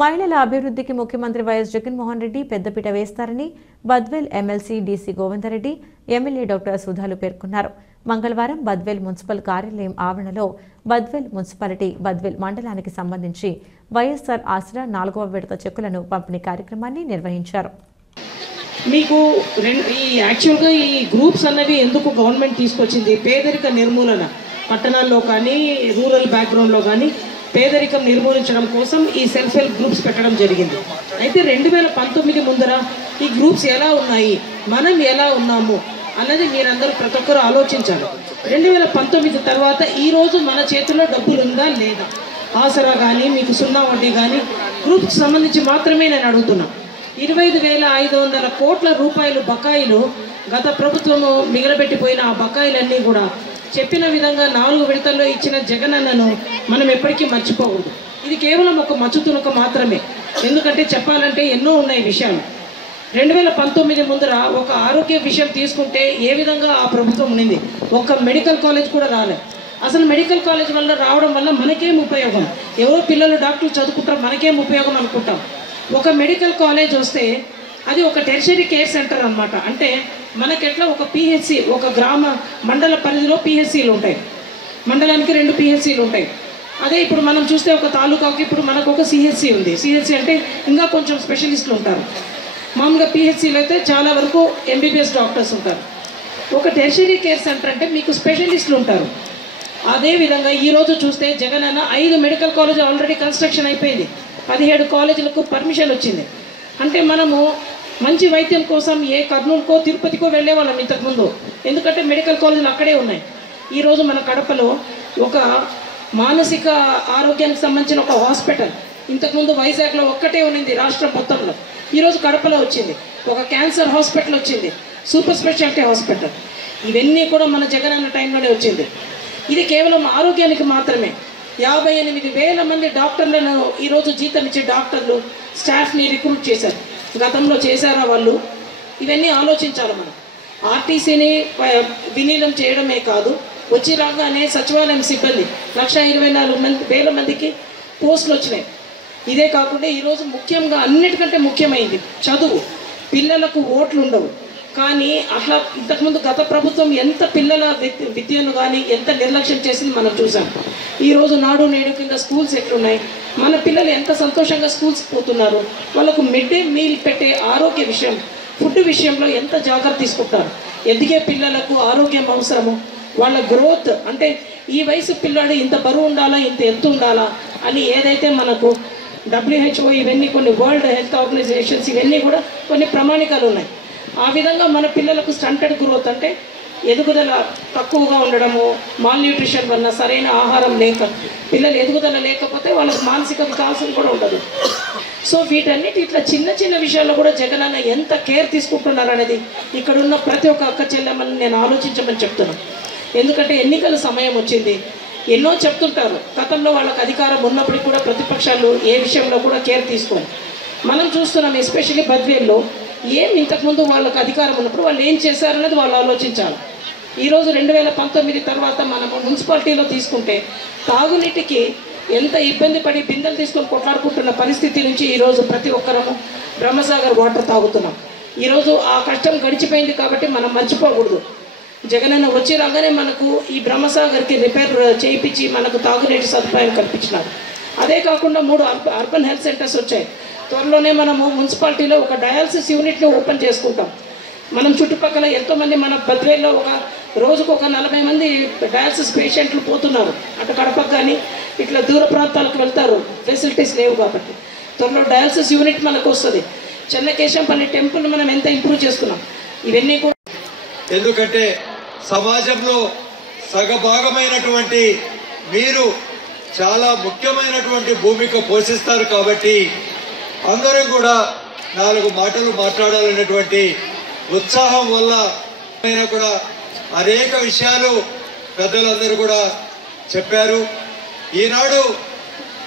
మహిళల అభివృద్ధికి ముఖ్యమంత్రి వైఎస్ జగన్మోహన్ రెడ్డి పెద్దపీట వేస్తారని Badvel MLC DC Govindareddy MLA doctor సుధాలు పేర్కొన్నారు. మంగళవారం బద్వేల్ మున్సిపల్ కార్యాలయం ఆవరణలో బద్వేల్ మున్సిపాలిటీ బద్వేల్ మండలానికి సంబంధించి వైఎస్ఆర్ ఆసరా 4వ విడత చెక్కులను పంపిణీ కార్యక్రమాన్ని నిర్వహించారు. మీకు యాక్చువల్గా ఈ గ్రూప్స్ అన్నవి ఎందుకు గవర్నమెంట్ తీసుకొచ్చింది? పేదరిక నిర్మూలన, పట్టణాల్లో కానీ రూరల్ బ్యాక్గ్రౌండ్లో కానీ పేదరికం నిర్మూలించడం కోసం ఈ సెల్ఫ్ హెల్ప్ గ్రూప్స్ పెట్టడం జరిగింది. అయితే 2019 ముందర ఈ గ్రూప్స్ ఎలా ఉన్నాయి, మనం ఎలా ఉన్నాము అన్నది మీరందరూ ప్రతి ఒక్కరు ఆలోచించాలి. 2019 తర్వాత ఈరోజు మన చేతిలో డబ్బులు ఉందా లేదా, ఆసరా కానీ మీకు 0 వడ్డీ కానీ గ్రూప్కి సంబంధించి మాత్రమే నేను అడుగుతున్నా. 25,500 కోట్ల రూపాయలు బకాయిలు గత ప్రభుత్వము మిగలబెట్టిపోయిన ఆ బకాయిలన్నీ కూడా చెప్పిన విధంగా 4 విడతల్లో ఇచ్చిన జగనన్నను మనం ఎప్పటికీ మర్చిపోకూడదు. ఇది కేవలం ఒక మచ్చుతునక మాత్రమే. ఎందుకంటే చెప్పాలంటే ఎన్నో ఉన్నాయి విషయాలు. 2019 ముందర ఒక ఆరోగ్య విషయం తీసుకుంటే ఏ విధంగా ఆ ప్రభుత్వం ఉన్నింది. ఒక్క మెడికల్ కాలేజ్ కూడా రాలేదు. అసలు మెడికల్ కాలేజ్ వల్ల రావడం వల్ల మనకేం ఉపయోగం? ఎవరో పిల్లలు డాక్టర్లు చదువుకుంటారు, మనకేం ఉపయోగం అనుకుంటాం. ఒక మెడికల్ కాలేజ్ వస్తే అది ఒక టెర్షరీ కేర్ సెంటర్ అనమాట. అంటే మనకెట్లా ఒక పిహెచ్సి, ఒక గ్రామ మండల పరిధిలో పిహెచ్సిలు ఉంటాయి, మండలానికి 2 పిహెచ్సిలు ఉంటాయి. అదే ఇప్పుడు మనం చూస్తే ఒక తాలూకాకి ఇప్పుడు మనకు ఒక సిహెచ్సి ఉంది. సిహెచ్సి అంటే ఇంకా కొంచెం స్పెషలిస్టులు ఉంటారు. మామూలుగా పిహెచ్సిలో అయితే చాలా వరకు ఎంబీబీఎస్ డాక్టర్స్ ఉంటారు. ఒక టెర్షరీ కేర్ సెంటర్ అంటే మీకు స్పెషలిస్టులు ఉంటారు. అదేవిధంగా ఈరోజు చూస్తే Jagananna 5 medical college already construction అయిపోయింది. 17 కాలేజీలకు పర్మిషన్ వచ్చింది. అంటే మనము మంచి వైద్యం కోసం ఏ కర్నూలుకో తిరుపతికో వెళ్ళేవాళ్ళం ఇంతకుముందు, ఎందుకంటే మెడికల్ కాలేజీలు అక్కడే ఉన్నాయి. ఈరోజు మన కడపలో ఒక మానసిక ఆరోగ్యానికి సంబంధించిన ఒక హాస్పిటల్ ఇంతకుముందు వైజాగ్లో ఒక్కటే ఉన్నింది రాష్ట్రం మొత్తంలో. ఈరోజు కడపలో వచ్చింది. ఒక క్యాన్సర్ హాస్పిటల్ వచ్చింది, సూపర్ స్పెషాలిటీ హాస్పిటల్. ఇవన్నీ కూడా మన జగనన్న టైంలోనే వచ్చింది. ఇది కేవలం ఆరోగ్యానికి మాత్రమే. 58,000 మంది డాక్టర్లను ఈరోజు జీతం ఇచ్చే డాక్టర్లు స్టాఫ్ని రిక్రూట్ చేశారు. గతంలో చేశారా వాళ్ళు? ఇవన్నీ ఆలోచించాలి మనం. ఆర్టీసీని విలీనం చేయడమే కాదు, వచ్చి రాగానే సచివాలయం సిబ్బంది 124,000 మందికి పోస్టులు వచ్చినాయి. ఇదే కాకుండా ఈరోజు ముఖ్యంగా అన్నిటికంటే ముఖ్యమైనది చదువు. పిల్లలకు ఓట్లు ఉండవు, కానీ అట్లా ఇంతకుముందు గత ప్రభుత్వం ఎంత పిల్లల విద్యను కానీ ఎంత నిర్లక్ష్యం చేసింది మనం చూసాం. ఈరోజు నాడు నేడు కింద స్కూల్స్ ఎట్లున్నాయి, మన పిల్లలు ఎంత సంతోషంగా స్కూల్స్కి పోతున్నారు, వాళ్ళకు మిడ్ డే మీల్ పెట్టే ఆరోగ్య విషయం, ఫుడ్ విషయంలో ఎంత జాగ్రత్త తీసుకుంటారు. ఎదిగే పిల్లలకు ఆరోగ్యం అవసరము, వాళ్ళ గ్రోత్ అంటే ఈ వయసు పిల్లాడు ఇంత బరువు ఉండాలా, ఇంత ఎత్తు ఉండాలా అని ఏదైతే మనకు WHO ఇవన్నీ కొన్ని వరల్డ్ హెల్త్ ఆర్గనైజేషన్స్ ఇవన్నీ కూడా కొన్ని ప్రమాణికాలు ఉన్నాయి. ఆ విధంగా మన పిల్లలకు స్టంటెడ్ గ్రోత్ అంటే ఎదుగుదల తక్కువగా ఉండడము, మాల్ న్యూట్రిషన్ వల్ల సరైన ఆహారం లేక పిల్లలు ఎదుగుదల లేకపోతే వాళ్ళకి మానసిక వికాసం కూడా ఉండదు. సో వీటన్నిటి ఇట్లా చిన్న చిన్న విషయాల్లో కూడా జగనన్న ఎంత కేర్ తీసుకుంటున్నారు అనేది ఇక్కడున్న ప్రతి ఒక్క అక్క చెల్లెమ్మని నేను ఆలోచించమని చెప్తున్నాను. ఎందుకంటే ఎన్నికల సమయం వచ్చింది, ఎన్నో చెప్తుంటారు. గతంలో వాళ్ళకి అధికారం ఉన్నప్పటికీ కూడా ప్రతిపక్షాలు ఏ విషయంలో కూడా కేర్ తీసుకోవాలి. మనం చూస్తున్నాం ఎస్పెషల్లీ బద్వేల్లో ఏం ఇంతకుముందు వాళ్ళకి అధికారం ఉన్నప్పుడు వాళ్ళు ఏం చేశారనేది వాళ్ళు ఆలోచించాలి. ఈరోజు 2019 తర్వాత మనము మున్సిపాలిటీలో తీసుకుంటే తాగునీటికి ఎంత ఇబ్బంది పడి బిందెలు తీసుకొని కొట్లాడుకుంటున్న పరిస్థితి నుంచి ఈరోజు ప్రతి ఒక్కరము బ్రహ్మసాగర్ వాటర్ తాగుతున్నాం. ఈరోజు ఆ కష్టం గడిచిపోయింది కాబట్టి మనం మర్చిపోకూడదు. జగనన్న వచ్చి రాగానే మనకు ఈ బ్రహ్మసాగర్కి రిపేర్ చేయించి మనకు తాగునీటి సదుపాయం కల్పించినారు. అదే కాకుండా 3 అర్బన్ హెల్త్ సెంటర్స్ వచ్చాయి. త్వరలోనే మనము మున్సిపాలిటీలో ఒక డయాలసిస్ యూనిట్ని ఓపెన్ చేసుకుంటాం. మనం చుట్టుపక్కల ఎంతోమంది మన బద్వేల్లో ఒక రోజుకు ఒక 40 మంది డయాలసిస్ పేషెంట్లు పోతున్నారు. అటు కడపకు కానీ ఇట్లా దూర ప్రాంతాలకు వెళ్తారు, ఫెసిలిటీస్ లేవు కాబట్టి. త్వరలో డయాలసిస్ యూనిట్ మనకు వస్తుంది. చెన్నకేశంపల్లి టెంపుల్ మనం ఎంత ఇంప్రూవ్ చేసుకున్నాం. ఇవన్నీ కూడా ఎందుకంటే సమాజంలో సగభాగమైనటువంటి మీరు చాలా ముఖ్యమైనటువంటి భూమిక పోషిస్తారు. కాబట్టి అందరూ కూడా 4 మాటలు మాట్లాడాలనేటువంటి ఉత్సాహం వల్ల కూడా అనేక విషయాలు పెద్దలందరూ కూడా చెప్పారు. ఈనాడు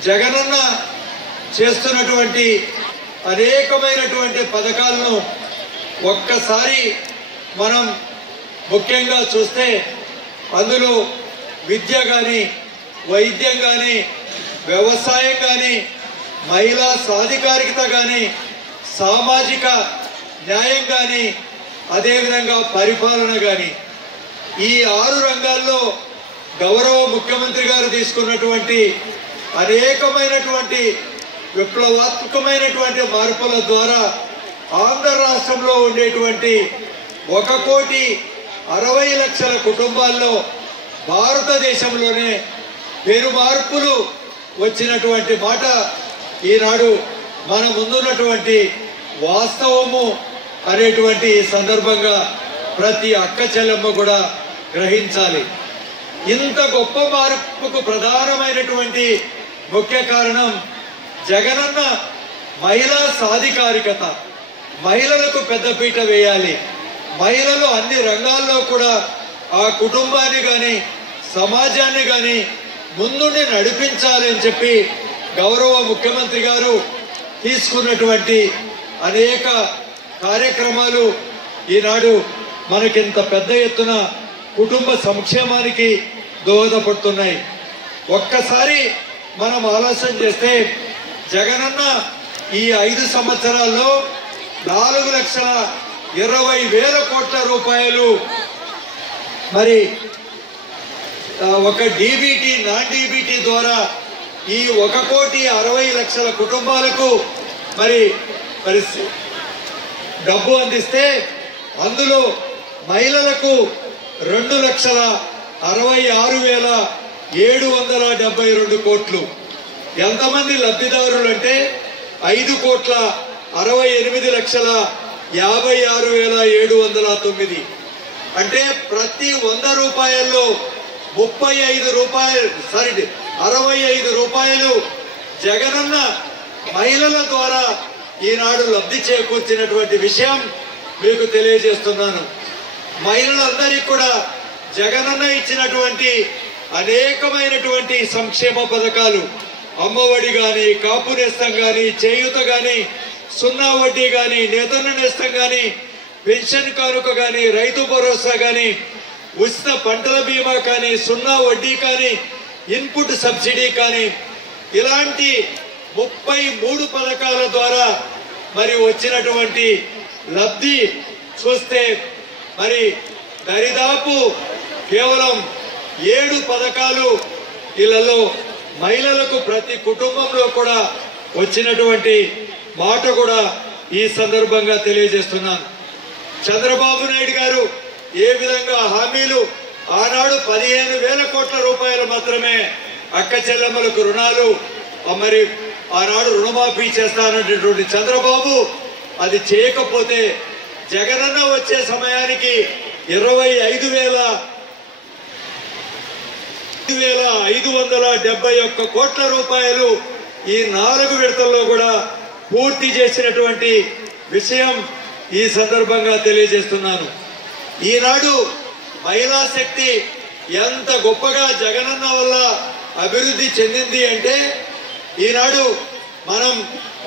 జగనన్న చేస్తున్నటువంటి అనేకమైనటువంటి పథకాలను ఒక్కసారి మనం ముఖ్యంగా చూస్తే అందులో విద్య కానీ, వైద్యం కానీ, వ్యవసాయం కానీ, మహిళా సాధికారికత కానీ, సామాజిక న్యాయం కానీ, అదేవిధంగా పరిపాలన కానీ, ఈ 6 రంగాల్లో గౌరవ ముఖ్యమంత్రి గారు తీసుకున్నటువంటి అనేకమైనటువంటి విప్లవాత్మకమైనటువంటి మార్పుల ద్వారా ఆంధ్ర రాష్ట్రంలో ఉండేటువంటి 1,60,00,000 కుటుంబాల్లో భారతదేశంలోనే పెను మార్పులు వచ్చినటువంటి మాట ఈనాడు మన ముందున్నటువంటి వాస్తవము అనేటువంటి సందర్భంగా ప్రతి అక్క చెల్లెమ్మ కూడా గ్రహించాలి. ఇంత గొప్ప మార్పుకు ప్రధానమైనటువంటి ముఖ్య కారణం జగనన్న మహిళా సాధికారికత. మహిళలకు పెద్దపీట వేయాలి. మహిళలు అన్ని రంగాల్లో కూడా ఆ కుటుంబాన్ని కానీ సమాజాన్ని కానీ ముందుండి నడిపించాలి అని చెప్పి గౌరవ ముఖ్యమంత్రి గారు తీసుకున్నటువంటి అనేక కార్యక్రమాలు ఈనాడు మనకింత పెద్ద ఎత్తున కుటుంబ సంక్షేమానికి దోహదపడుతున్నాయి. ఒక్కసారి మనం ఆలోచన చేస్తే జగనన్న ఈ 5 సంవత్సరాల్లో 4,20,000 కోట్ల రూపాయలు మరి ఒక డీబీటీ నాన్ డీబీటీ ద్వారా ఈ 1,60,00,000 కుటుంబాలకు మరి డబ్బు అందిస్తే అందులో మహిళలకు 2,66,772 కోట్లు. ఎంతమంది లబ్ధిదారులు అంటే 5,68,56,709. అంటే ప్రతి 100 రూపాయల్లో 65 రూపాయలు జగనన్న మహిళల ద్వారా ఈనాడు లబ్ధి చేకూర్చినటువంటి విషయం మీకు తెలియజేస్తున్నాను. మహిళలందరికీ కూడా జగనన్న ఇచ్చినటువంటి అనేకమైనటువంటి సంక్షేమ పథకాలు, అమ్మఒడి కానీ, కాపు నేస్తం కానీ, చేయూత కానీ, 0 వడ్డీ కానీ, నేతన్న నేస్తం కానీ, పెన్షన్ కానుక కానీ, రైతు భరోసా కానీ, ఉచిత పంటల బీమా కానీ, 0 వడ్డీ కానీ, ఇన్పుట్ సబ్సిడీ కానీ, ఇలాంటి 33 పథకాల ద్వారా మరి వచ్చినటువంటి లబ్ధి చూస్తే మరి దరిదాపు కేవలం 7 పథకాలు ఇళ్లలో మహిళలకు ప్రతి కుటుంబంలో కూడా వచ్చినటువంటి మాట కూడా ఈ సందర్భంగా తెలియజేస్తున్నాను. చంద్రబాబు నాయుడు గారు ఏ విధంగా హామీలు ఆనాడు 15,000 కోట్ల రూపాయలు మాత్రమే అక్క చెల్లెమ్మలకు రుణాలు మరి ఆనాడు రుణమాఫీ చేస్తానన్నటువంటి చంద్రబాబు అది చేయకపోతే జగనన్న వచ్చే సమయానికి 25,571 కోట్ల రూపాయలు ఈ 4 విడతల్లో కూడా పూర్తి చేసినటువంటి విషయం ఈ సందర్భంగా తెలియజేస్తున్నాను. ఈనాడు మహిళా శక్తి ఎంత గొప్పగా జగనన్న వల్ల అభివృద్ధి చెందింది అంటే ఈనాడు మనం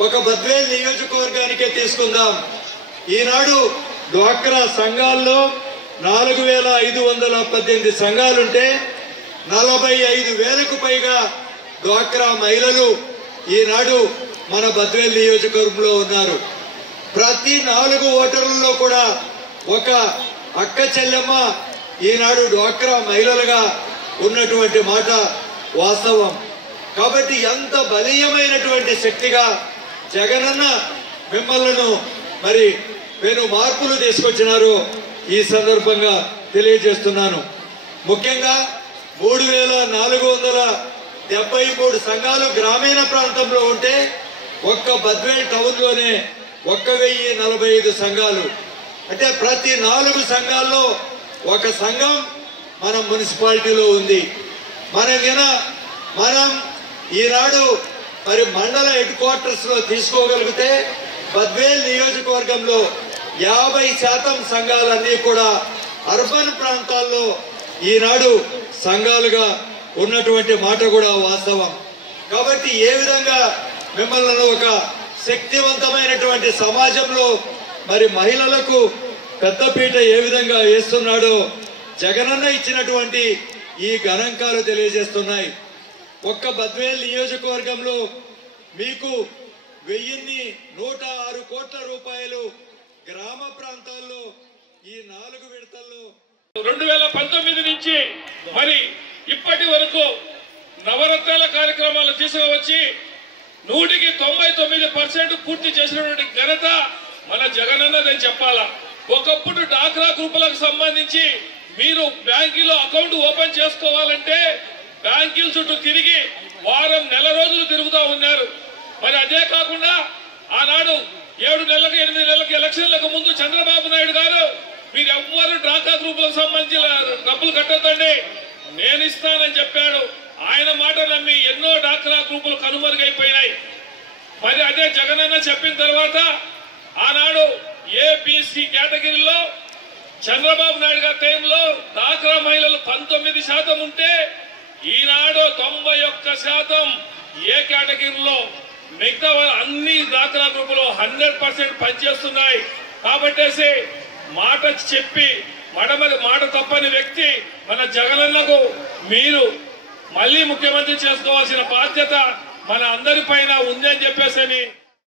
ఒక బద్వేల్ నియోజకవర్గానికే తీసుకుందాం. ఈనాడు డ్వాక్రా సంఘాల్లో 4,518 సంఘాలుంటే 45,000కు పైగా డ్వాక్రా మహిళలు ఈనాడు మన బద్వేల్ నియోజకవర్గంలో ఉన్నారు. ప్రతి 4 ఓటర్లలో కూడా ఒక అక్క చెల్లెమ్మ ఈనాడు డ్వాక్రా మహిళలుగా ఉన్నటువంటి మాట వాస్తవం. కాబట్టి ఎంత బలీయమైనటువంటి శక్తిగా జగనన్న మిమ్మల్ని మరి పెను మార్పులు తీసుకొచ్చినారో ఈ సందర్భంగా తెలియజేస్తున్నాను. ముఖ్యంగా 3,473 సంఘాలు గ్రామీణ ప్రాంతంలో ఉంటే ఒక్క బద్వేల్ టౌన్ లోనే 1,045 సంఘాలు. అంటే ప్రతి 4 సంఘాల్లో ఒక సంఘం మన మున్సిపాలిటీలో ఉంది. మనం ఈనాడు మరి మండల హెడ్ క్వార్టర్స్ లో తీసుకోగలిగితే బద్వేల్ నియోజకవర్గంలో 50% సంఘాలన్నీ కూడా అర్బన్ ప్రాంతాల్లో ఈనాడు సంఘాలుగా ఉన్నటువంటి మాట కూడా వాస్తవం. కాబట్టి ఏ విధంగా మిమ్మల్ని ఒక శక్తివంతమైనటువంటి సమాజంలో మరి మహిళలకు పెద్దపీట ఏ విధంగా వేస్తున్నాడో జగనన్న ఇచ్చినటువంటి ఈ గణాంకాలు తెలియజేస్తున్నాయి. ఒక్క బద్వేల్ నియోజకవర్గంలో మీకు 1,106 కోట్ల రూపాయలు గ్రామ ప్రాంతాల్లో ఈ 4 విడతల్లో 2019 నుంచి మరి ఇప్పటి వరకు నవరత్నాల కార్యక్రమాలు తీసుకువచ్చి 99% పూర్తి చేసినటువంటి ఘనత మన జగనన్నదని చెప్పాలా. ఒకప్పుడు డాక్రా గ్రూపులకు సంబంధించి మీరు బ్యాంకులో అకౌంట్ ఓపెన్ చేసుకోవాలంటే బ్యాంకుల చుట్టూ తిరిగి వారం నెల రోజులు తిరుగుతూ ఉన్నారు. మరి అదే కాకుండా ఆనాడు 7 నెలలకు 8 నెలలకు ఎలక్షన్లకు ముందు చంద్రబాబు నాయుడు గారు మీరు ఎవ్వరు డాక్రా గ్రూపులకు సంబంధించిన డబ్బులు కట్టొద్దండి నేను ఇస్తానని చెప్పాడు. ఆయన మాట నమ్మి ఎన్నో డాక్రా గ్రూపులు కనుమరుగైపోయినాయి. మరి అదే జగనన్న చెప్పిన తర్వాత ఆనాడు ఏబిసి కేటగిరీలో చంద్రబాబు నాయుడు గారి టైంలో డాక్రా మహిళలు 19% ఉంటే ఈనాడు 91% ఏ కేటగిరీలో మిగతా అన్ని డాక్రా గ్రూపులు 100% పనిచేస్తున్నాయి. కాబట్టేసి మాట చెప్పి మాట తప్పని వ్యక్తి మన జగనన్నకు మీరు మళ్ళీ ముఖ్యమంత్రి చేసుకోవాల్సిన బాధ్యత మన అందరి పైన ఉందని చెప్పేసి